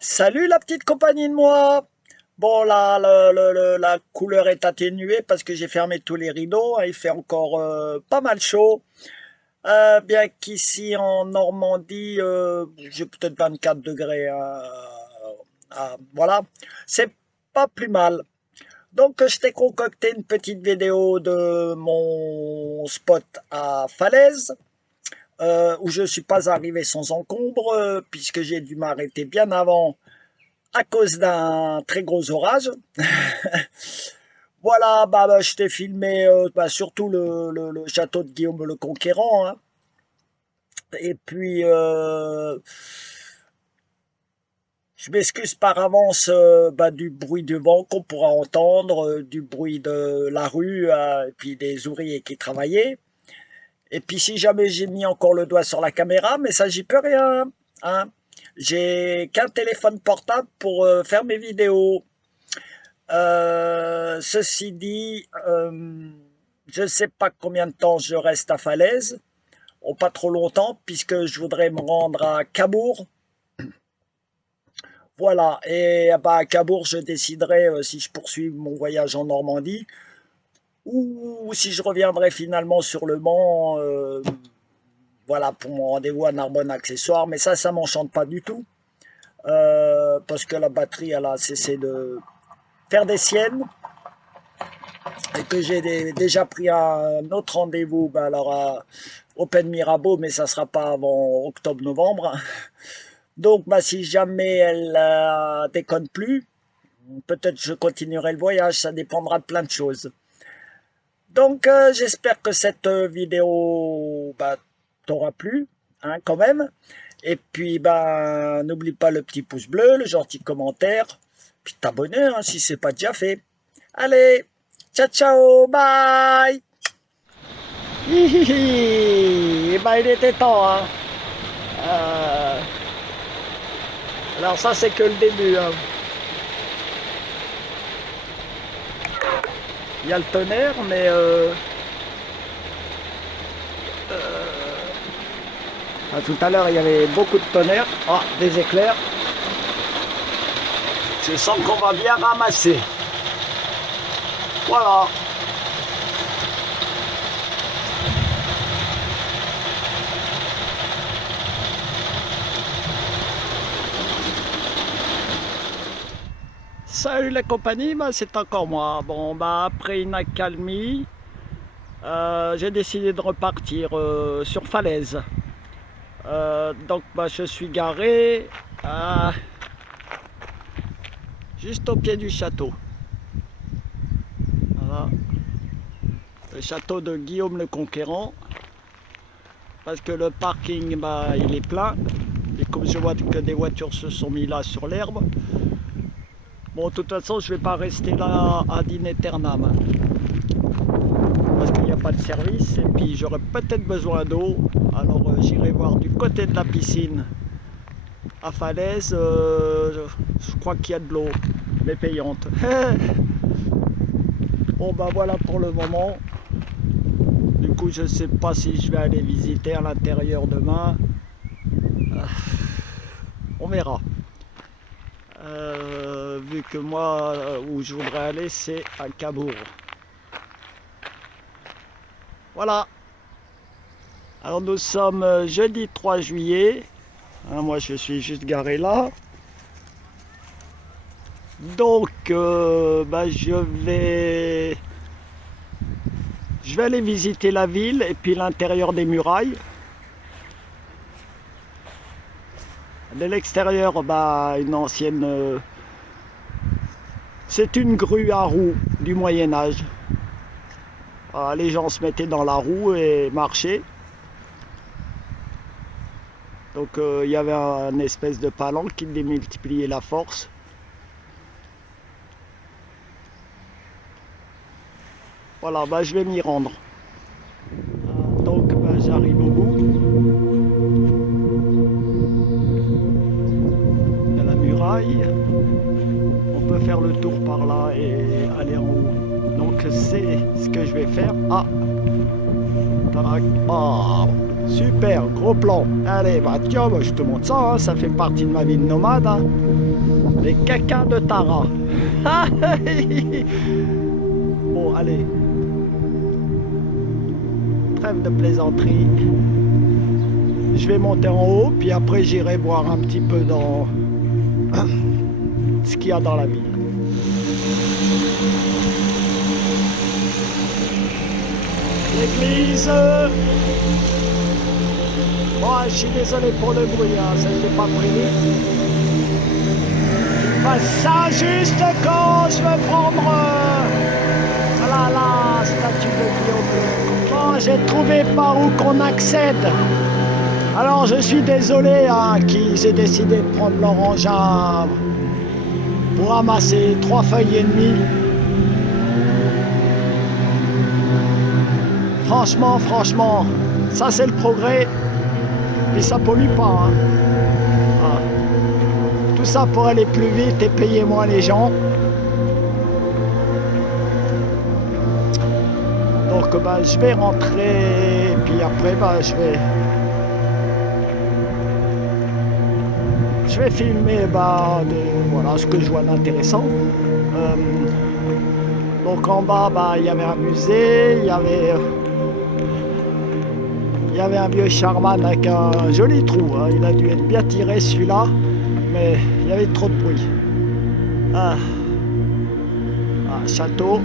Salut la petite compagnie de moi. Bon là, la couleur est atténuée parce que j'ai fermé tous les rideaux, hein. Il fait encore pas mal chaud. Bien qu'ici en Normandie, j'ai peut-être 24 degrés, hein. Voilà, c'est pas plus mal. Donc je t'ai concocté une petite vidéo de mon spot à Falaise, où je suis pas arrivé sans encombre, puisque j'ai dû m'arrêter bien avant à cause d'un très gros orage. Voilà, je t'ai filmé surtout le château de Guillaume le Conquérant, hein. Et puis, je m'excuse par avance du bruit de vent qu'on pourra entendre, du bruit de la rue, et puis des ouvriers qui travaillaient. Et puis, si jamais j'ai mis encore le doigt sur la caméra, mais ça, j'y peux rien, hein. J'ai qu'un téléphone portable pour faire mes vidéos. Ceci dit, je ne sais pas combien de temps je reste à Falaise. Oh, pas trop longtemps, puisque je voudrais me rendre à Cabourg. Voilà, et à Cabourg, je déciderai si je poursuis mon voyage en Normandie ou si je reviendrai finalement sur le Mans, voilà, pour mon rendez-vous à Narbonne Accessoires. Mais ça m'enchante pas du tout, parce que la batterie, elle a cessé de faire des siennes. Et que j'ai déjà pris un autre rendez-vous alors à Open Mirabeau, mais ça sera pas avant octobre-novembre. Donc si jamais elle déconne plus, peut-être je continuerai le voyage, ça dépendra de plein de choses. Donc j'espère que cette vidéo t'aura plu, hein, quand même. Et puis n'oublie pas le petit pouce bleu, le gentil commentaire, puis t'abonner, hein, si c'est pas déjà fait. Allez, ciao ciao, bye. Hihihi, il était temps, hein. Euh, alors ça c'est que le début, hein. Il y a le tonnerre, mais tout à l'heure il y avait beaucoup de tonnerre. Ah, des éclairs. Je sens qu'on va bien ramasser. Voilà. Salut la compagnie, c'est encore moi. Bon, après une accalmie, j'ai décidé de repartir sur Falaise. Donc je suis garé juste au pied du château. Voilà. Le château de Guillaume le Conquérant. Parce que le parking, il est plein. Et comme je vois que des voitures se sont mis là sur l'herbe, bon, de toute façon, je ne vais pas rester là ad aeternam, parce qu'il n'y a pas de service, et puis j'aurai peut-être besoin d'eau. Alors j'irai voir du côté de la piscine à Falaise. Je crois qu'il y a de l'eau, mais payante. Bon, voilà pour le moment. Du coup, je ne sais pas si je vais aller visiter à l'intérieur demain. On verra. Vu que moi, où je voudrais aller, c'est à Cabourg. Voilà. Alors nous sommes jeudi 3 juillet. Hein, moi, je suis juste garé là. Donc, je vais aller visiter la ville et puis l'intérieur des murailles. De l'extérieur, une ancienne... c'est une grue à roues du Moyen-Âge. Les gens se mettaient dans la roue et marchaient. Donc il y avait un espèce de palanque qui démultipliait la force. Voilà, je vais m'y rendre. Donc j'arrive au bout de la muraille. On peut faire le tour par là et aller en haut. Donc c'est ce que je vais faire. Tac. Super, gros plan. Allez, tiens, je te montre ça, hein, ça fait partie de ma vie de nomade, hein. Les caca de Tara. Bon, allez. Trêve de plaisanterie. Je vais monter en haut, puis après j'irai voir un petit peu dans ce qu'il y a dans la ville. L'église. Bon, je suis désolé pour le bruit, hein, ça n'était pas prévu. Je passe ça juste quand je veux prendre la statue de Guillaume. Bon, j'ai trouvé par où qu'on accède. Alors je suis désolé hein, qu'ils aient décidé de prendre leur engin pour ramasser 3 feuilles et demie. Franchement, ça c'est le progrès. Et ça pollue pas. Hein. Ah. Tout ça pour aller plus vite et payer moins les gens. Donc bah, je vais rentrer et puis après bah, je vais filmer bah, voilà, ce que je vois d'intéressant. Donc en bas bah, il y avait un musée, il y avait un vieux charman avec un joli trou, hein. Il a dû être bien tiré celui-là, mais il y avait trop de bruit. Château.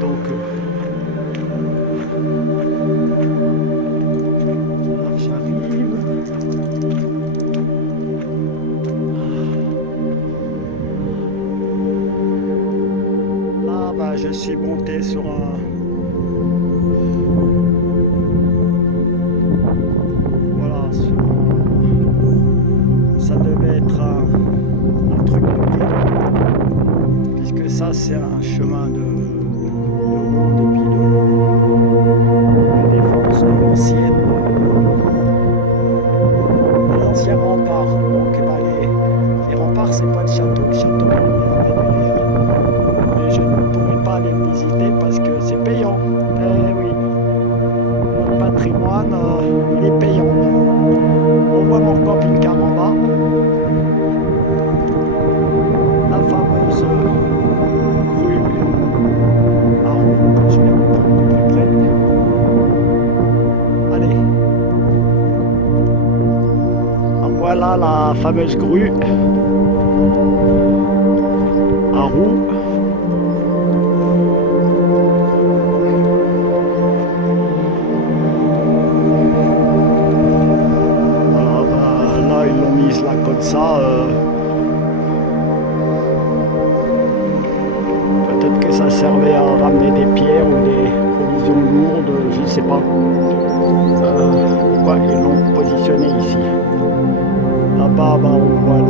Donc, là j'arrive. Je suis monté sur un... Voilà, ça devait être un truc de ville, puisque ça c'est un chemin de depuis la défense de l'ancien rempart. Donc bah, les remparts c'est pas le château il est là-bas derrière. Mais je ne pourrais pas aller le visiter parce que c'est payant. Eh oui, notre patrimoine, il est payant. On voit mon camping-car en bas. La fameuse rue à Roux que je vais vous prendre de plus près. Allez. Voilà la fameuse grue à Roux. Là comme ça, peut-être que ça servait à ramener des pierres ou des provisions lourdes, je ne sais pas pourquoi ils l'ont positionné ici. Là-bas, bah, on voit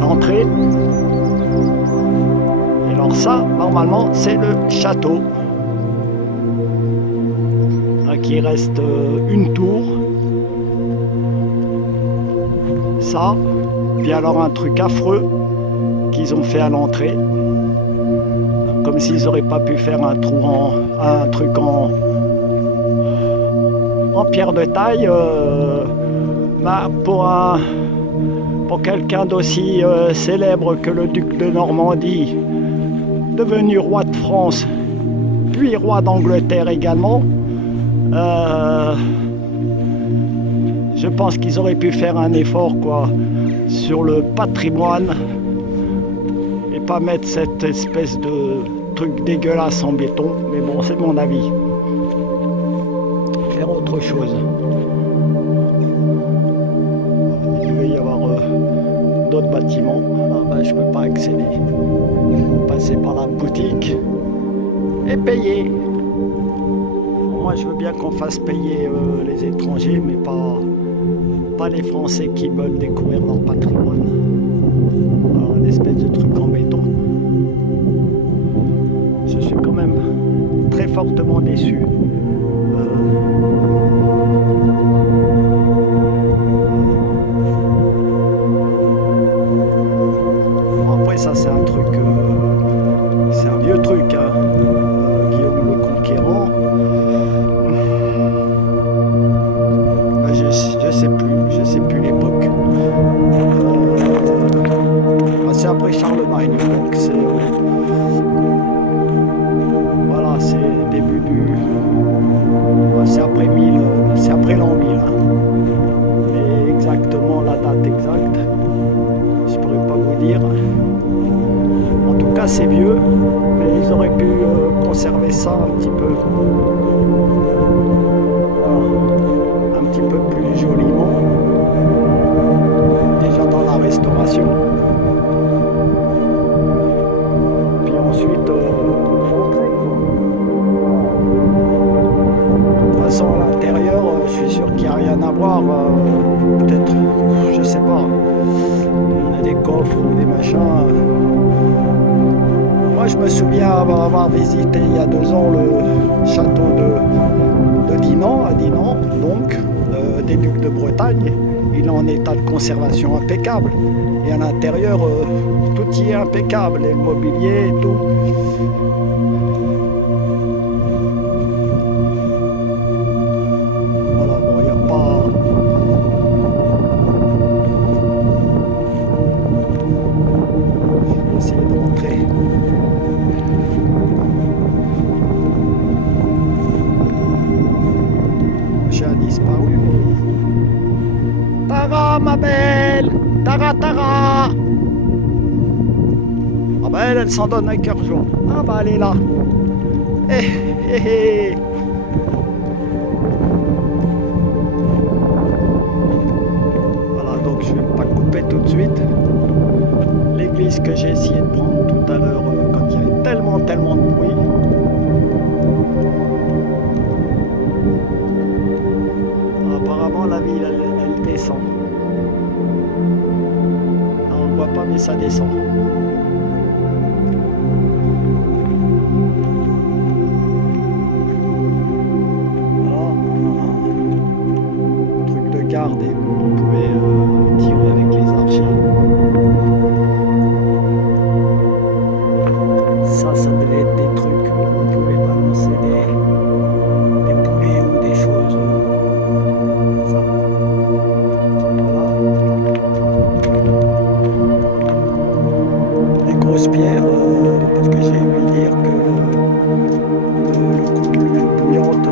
l'entrée. Et alors ça, normalement, c'est le château. Là, qui reste une tour. Ça, puis alors un truc affreux qu'ils ont fait à l'entrée, comme s'ils n'auraient pas pu faire un truc en pierre de taille. Pour quelqu'un d'aussi célèbre que le duc de Normandie, devenu roi de France, puis roi d'Angleterre également, je pense qu'ils auraient pu faire un effort sur le patrimoine et pas mettre cette espèce de truc dégueulasse en béton. Mais bon, c'est mon avis. Faire autre chose. Il devait y avoir d'autres bâtiments. Là, je ne peux pas accéder. Passer par la boutique et payer. Moi, je veux bien qu'on fasse payer les étrangers, mais pas les Français qui veulent découvrir leur patrimoine. Une espèce de truc en béton. Je suis quand même très fortement déçu. Après ça c'est un truc, c'est un vieux truc, hein. Guillaume le Conquérant. assez vieux, mais ils auraient pu conserver ça un petit peu, voilà, un petit peu plus joliment, déjà dans la restauration. Puis ensuite, rentrer, quoi. De toute façon, à l'intérieur, je suis sûr qu'il n'y a rien à voir. Peut-être, je sais pas, on a des coffres ou des machins. Moi, je me souviens avoir visité il y a 2 ans le château de Dinan, à Dinan, donc, des Ducs de Bretagne. Il est en état de conservation impeccable. Et à l'intérieur, tout y est impeccable, et le mobilier et tout. Voilà, bon, il n'y a pas... Je vais essayer de rentrer. J'ai disparu. Tara, ma belle! Tara, Tara! Ah bah elle s'en donne un cœur joie. Ah bah elle est là. Eh, eh, eh. Voilà, donc je vais pas couper tout de suite. L'église que j'ai essayé de prendre tout à l'heure quand il y avait tellement de bruit. Apparemment la ville elle descend. Là, on ne voit pas mais ça descend. Garde et vous pouvez tirer avec les archers. Ça devait être des trucs où vous pouvez balancer des poulets ou des choses. Ça. Voilà. Des grosses pierres, parce que j'ai ouï dire que le coup de l'huile bouillante,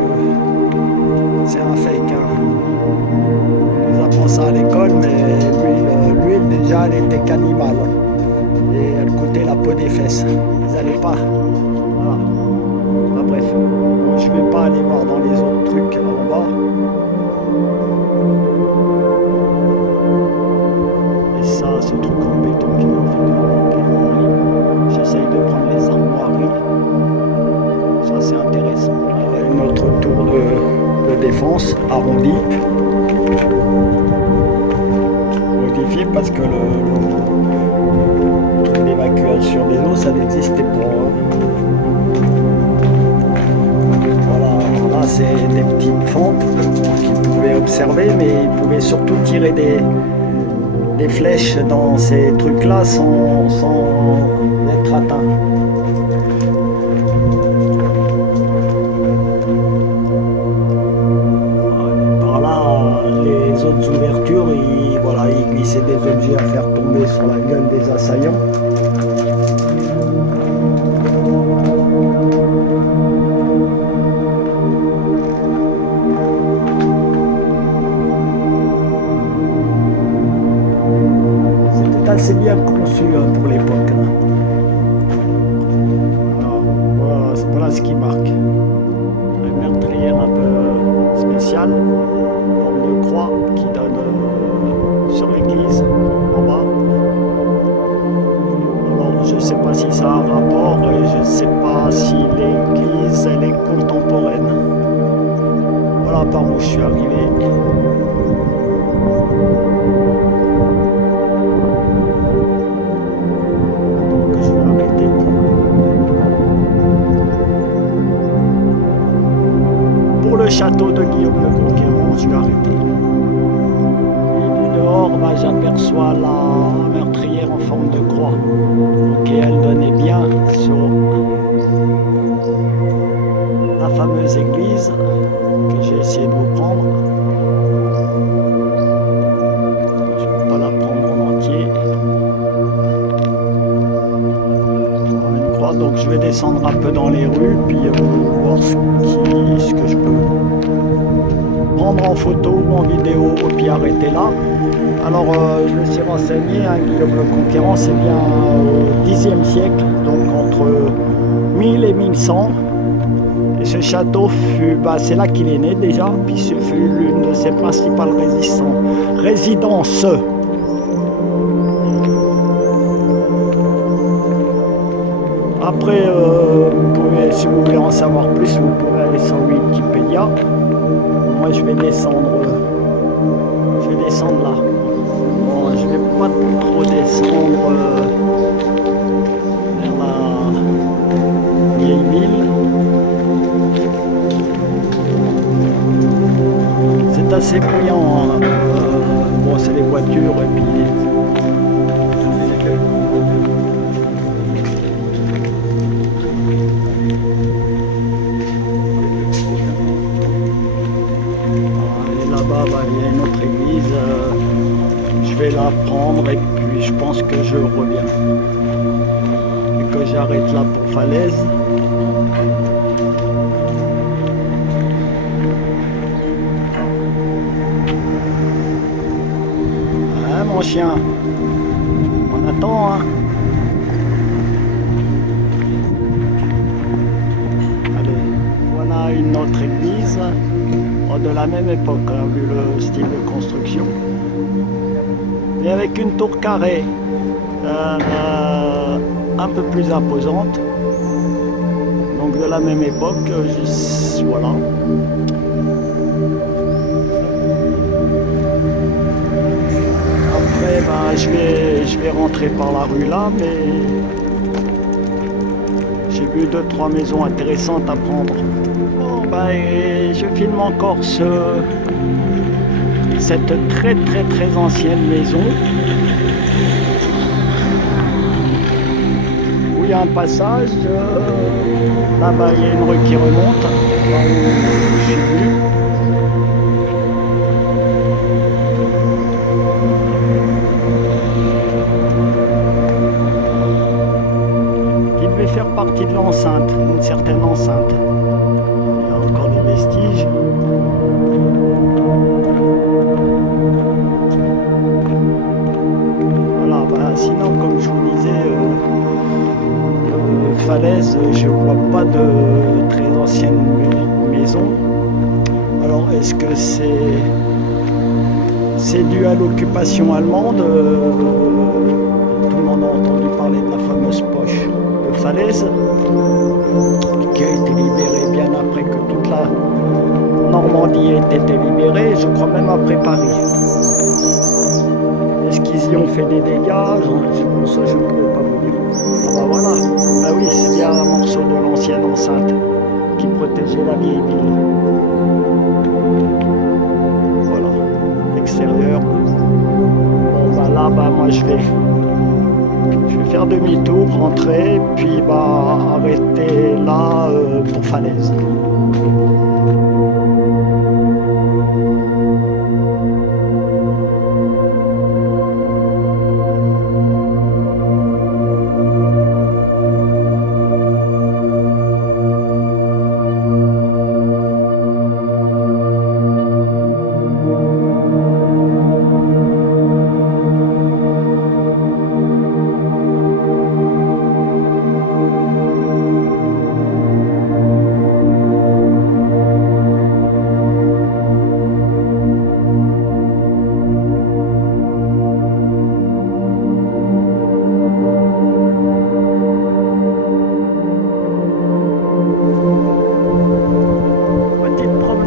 c'est un fake. Hein. On nous apprend ça à l'école, mais l'huile déjà elle était cannibale et elle coûtait la peau des fesses. Ils n'allaient pas. Voilà. Enfin, bref, bon, je vais pas aller voir dans les autres trucs là en bas. Et ça, ce truc en béton qui m'a fait de... J'essaye de prendre les armoiries. Ça c'est intéressant. Une autre tour de défense arrondie. Modifié parce que le truc d'évacuation des eaux ça n'existait pas. Voilà, là c'est des petites fentes qu'ils pouvaient observer, mais ils pouvaient surtout tirer des flèches dans ces trucs là sans être atteints. Ouvertures, voilà, il glissait des objets à faire tomber sur la gueule des assaillants. C'était assez bien conçu hein, pour l'époque. Hein. Voilà ce qui marque. Une meurtrière un peu spéciale. De croix qui donne sur l'église en bas. Alors je ne sais pas si ça a un rapport et je ne sais pas si l'église elle est contemporaine. Voilà par où je suis arrivé. Donc je vais arrêter pour le château de Guillaume le Conquérant, je vais arrêter. Bah, j'aperçois la meurtrière en forme de croix. Ok, elle donnait bien sur la fameuse église que j'ai essayé de vous prendre. Je ne peux pas la prendre en entier. Une croix, donc je vais descendre un peu dans les rues puis voir ce que je peux prendre en photo ou en vidéo et puis arrêter là. Alors je me suis renseigné, hein, Guillaume le Conquérant, c'est bien au Xe siècle, donc entre 1000 et 1100. Et ce château fut, c'est là qu'il est né déjà, puis ce fut l'une de ses principales résidences. Après, si vous voulez en savoir plus, vous pouvez aller sur Wikipédia. Moi, je vais descendre là. Bon, je vais pas trop descendre vers la vieille ville. C'est assez bruyant. Hein. Bon, c'est les voitures et puis. Il y a une autre église, je vais la prendre et puis je pense que je reviens et que j'arrête là pour Falaise. Hein, mon chien, on attend, hein. Allez, voilà une autre église. De la même époque, hein, vu le style de construction, et avec une tour carrée un peu plus imposante, donc de la même époque, voilà. Après, je vais rentrer par la rue là, mais j'ai vu 2-3 maisons intéressantes à prendre. Et je filme encore cette très ancienne maison où il y a un passage. Là-bas, il y a une rue qui remonte. Là où j'ai vu. Qui devait faire partie de l'enceinte, une certaine enceinte. Encore des vestiges. Voilà, sinon comme je vous disais, Falaise, je vois pas de très anciennes maisons. Alors est-ce que c'est dû à l'occupation allemande? Tout le monde a entendu parler de la fameuse poche de Falaise, qui a été libérée bien après que toute la Normandie ait été libérée, je crois même après Paris. Est-ce qu'ils y ont fait des dégâts? Ça, je ne pourrais pas vous dire. Ah voilà, oui, c'est bien un morceau de l'ancienne enceinte qui protégeait la vieille ville. Voilà, extérieur. Bon, là, moi je vais faire demi-tour, rentrer, puis arrêter là pour Falaise.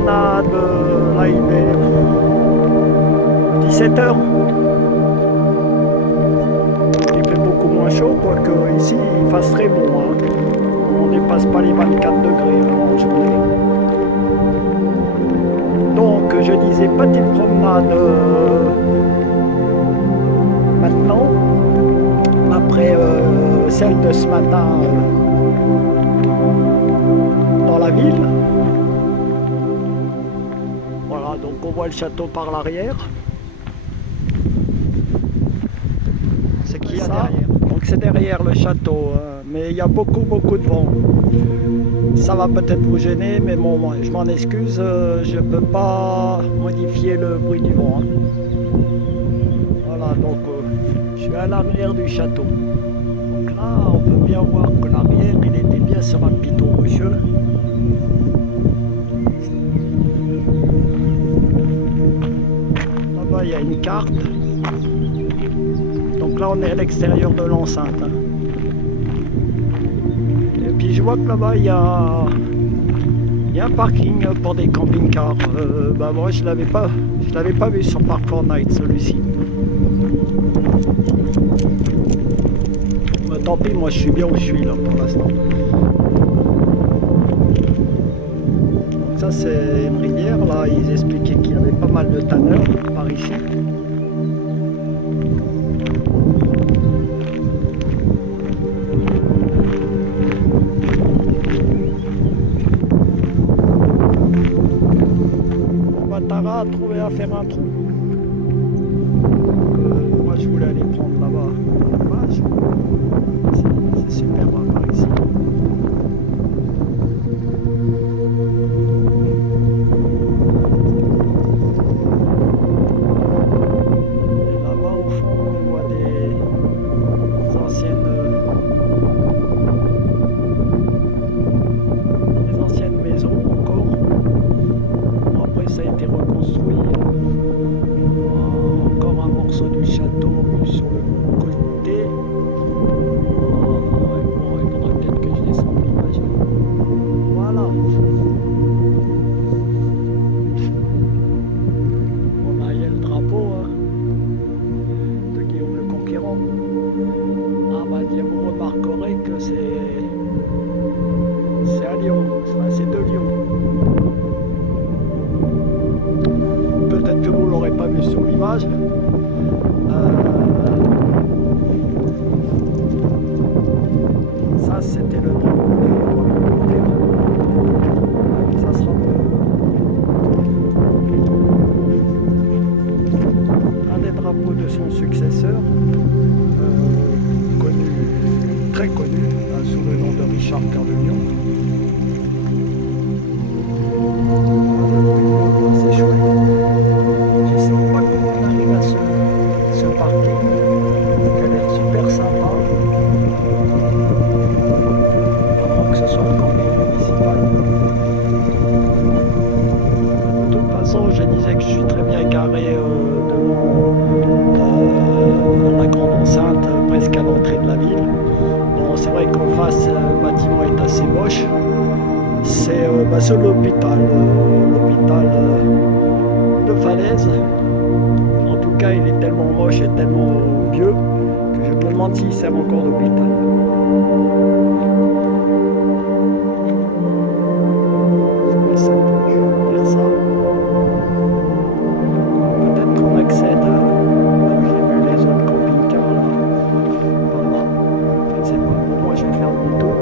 Là, il est 17h. Il fait beaucoup moins chaud, quoique ici il fasse très bon. Hein. On ne dépasse pas les 24 degrés en journée. Donc, je disais, petite promenade maintenant, après celle de ce matin dans la ville. Voilà, donc on voit le château par l'arrière. C'est qui y a derrière. Donc c'est derrière le château, mais il y a beaucoup de vent. Ça va peut-être vous gêner, mais bon, moi, je m'en excuse, je ne peux pas modifier le bruit du vent, hein. Voilà, donc je suis à l'arrière du château. Donc là, on peut bien voir que l'arrière, il était bien sur un piton rocheux. Là-bas, il y a une carte. Donc là, on est à l'extérieur de l'enceinte, hein. Et puis je vois que là-bas, il y a un parking pour des camping-cars. Bah moi, je l'avais pas vu sur Park4Night, celui-ci. Bah, tant pis, moi je suis bien où je suis là pour l'instant. Donc ça c'est une rivière, là ils expliquaient qu'il y avait pas mal de tanneurs par ici. Bon bah Tara a trouvé à faire un trou. Moi je voulais aller prendre là-bas la plage. C'est super par ici. Et là-bas au fond on voit des anciennes maisons encore. Bon, après ça a été reconstruit. Encore un morceau du château sur le côté. Bon, il faudra peut-être que je descende l'image. Voilà. Bon, là, il y a le drapeau, hein, de Guillaume le Conquérant. Ah bah, vous remarquerez que c'est un lion, enfin, c'est 2 lions. Peut-être que vous ne l'aurez pas vu sur l'image. Ça c'était le drapeau des ça sera un des drapeaux de son successeur, très connu, sous le nom de Richard Cœur de Lion. C'est chouette. Je sais pas comment on arrive à ce parking, qui a l'air super sympa. Avant que ce soit le camping municipal. De toute façon, je disais que je suis très bien garé devant la grande enceinte, presque à l'entrée de la ville. Bon, c'est vrai qu'en face, le bâtiment est assez moche. C'est l'hôpital, de Falaise. En tout cas, il est tellement moche et tellement vieux que je me demande s'il sert encore d'hôpital. Ça peut dire ça. Peut-être qu'on accède là où j'ai vu les autres camping-cars là. Par là. Je ne sais pas. Bon, moi, je vais faire le tour.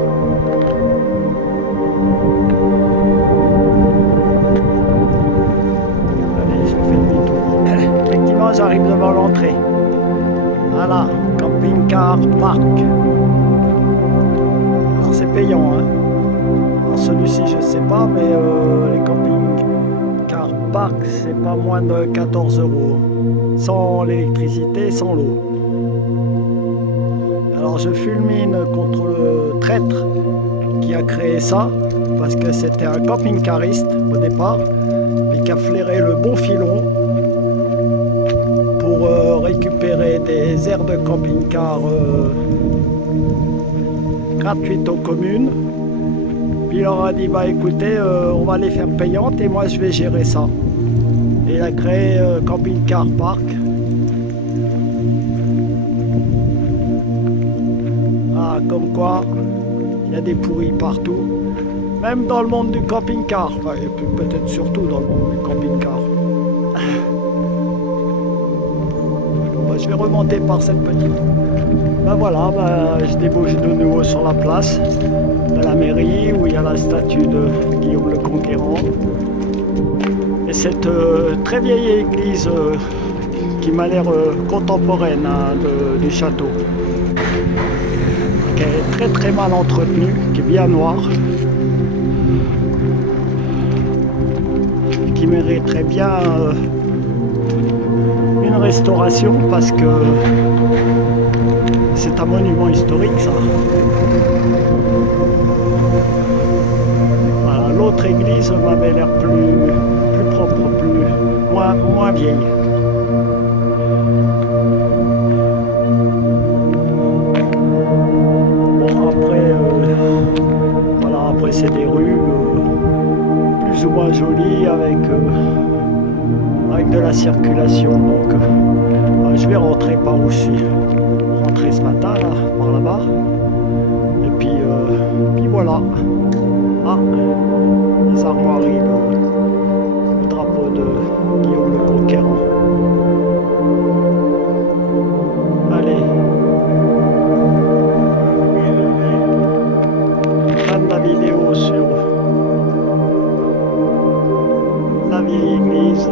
Effectivement, j'arrive devant l'entrée. Voilà, camping-car parc. Alors c'est payant, hein. Alors celui-ci je sais pas, mais les camping-car parc c'est pas moins de 14 €. Sans l'électricité, sans l'eau. Alors je fulmine contre le traître qui a créé ça, parce que c'était un camping-cariste au départ, et qui a flairé le bon filon pour récupérer des aires de camping-car gratuites aux communes. Puis il leur a dit bah écoutez, on va les faire payantes et moi je vais gérer ça. Et il a créé Camping-Car Park. Ah, comme quoi il y a des pourris partout, même dans le monde du camping-car, enfin, et peut-être surtout dans le monde du camping-car. Je vais remonter par cette petite route. Ben voilà, je débouche de nouveau sur la place de la mairie où il y a la statue de Guillaume le Conquérant. Et cette très vieille église qui m'a l'air contemporaine, hein, du château. qui est très très mal entretenu, qui est bien noir, qui mériterait bien une restauration parce que c'est un monument historique ça. Voilà, l'autre église m'avait l'air plus propre, moins vieille. Bon après, voilà, après c'est des rues plus ou moins jolies avec de la circulation. Donc je vais rentrer par où je suis rentré ce matin là, par là-bas. Et puis voilà. Ah, les armoiries, le drapeau de Guillaume le Conquérant. Allez. Fin de la vidéo sur la vieille église.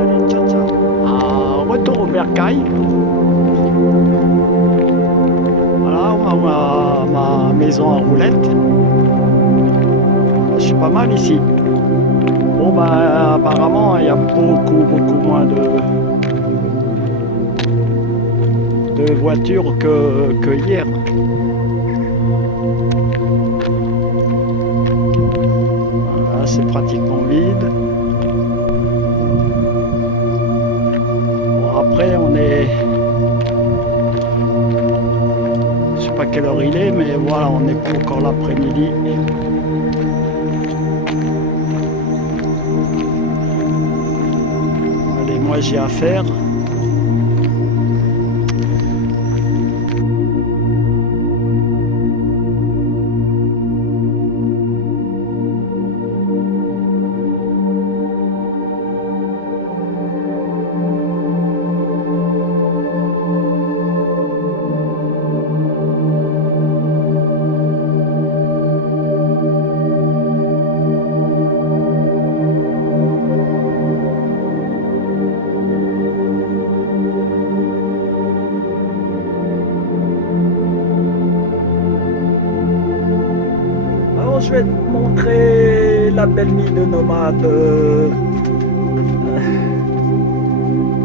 Allez, ciao ciao. Retour au bercail. Voilà, ma maison à roulettes. Je suis pas mal ici. Bon ben apparemment il y a beaucoup moins de voitures que hier. Voilà, c'est pratiquement vide. Bon, après on est... Je sais pas quelle heure il est, mais voilà, on n'est pas encore l'après-midi. Allez, moi j'ai affaire. Je vais te montrer la belle vie de nomade.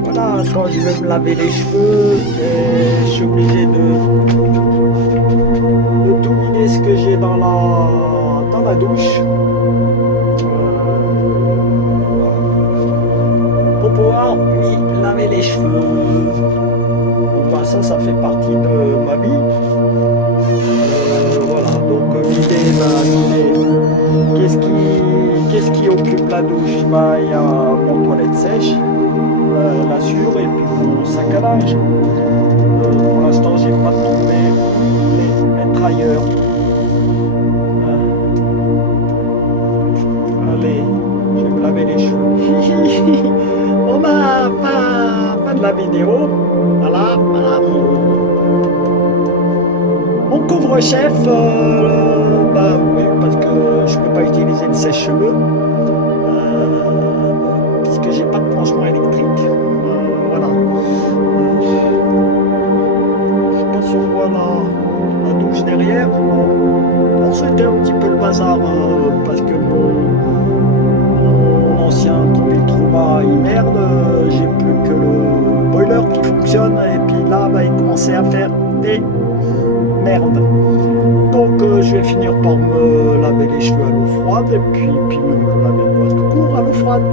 Voilà, quand je vais me laver les cheveux, je suis obligé de tout vider ce que j'ai dans la douche pour pouvoir m'y laver les cheveux. Bon, bah, ça fait partie de ma vie. Voilà, donc vider, qu'est-ce qui occupe la douche? Bah, il y a mon toilette sèche, la sûre et puis mon sac à linge. Pour l'instant, j'ai pas trouvé les mettre ailleurs. Allez, je vais me laver les cheveux. Bon bah, fin de la vidéo. Voilà mon couvre-chef, bah oui, parce que je peux pas utiliser le sèche-cheveux, puisque j'ai pas de branchement électrique. Voilà. Je sais pas si on voit la douche derrière. Bon, c'était un petit peu le bazar, parce que mon ancien combi-trouma il merde, j'ai plus que le boiler qui fonctionne, et puis là, bah, il commençait à faire des merde. Donc je vais finir par me laver les cheveux à l'eau froide et puis me laver le court à l'eau froide.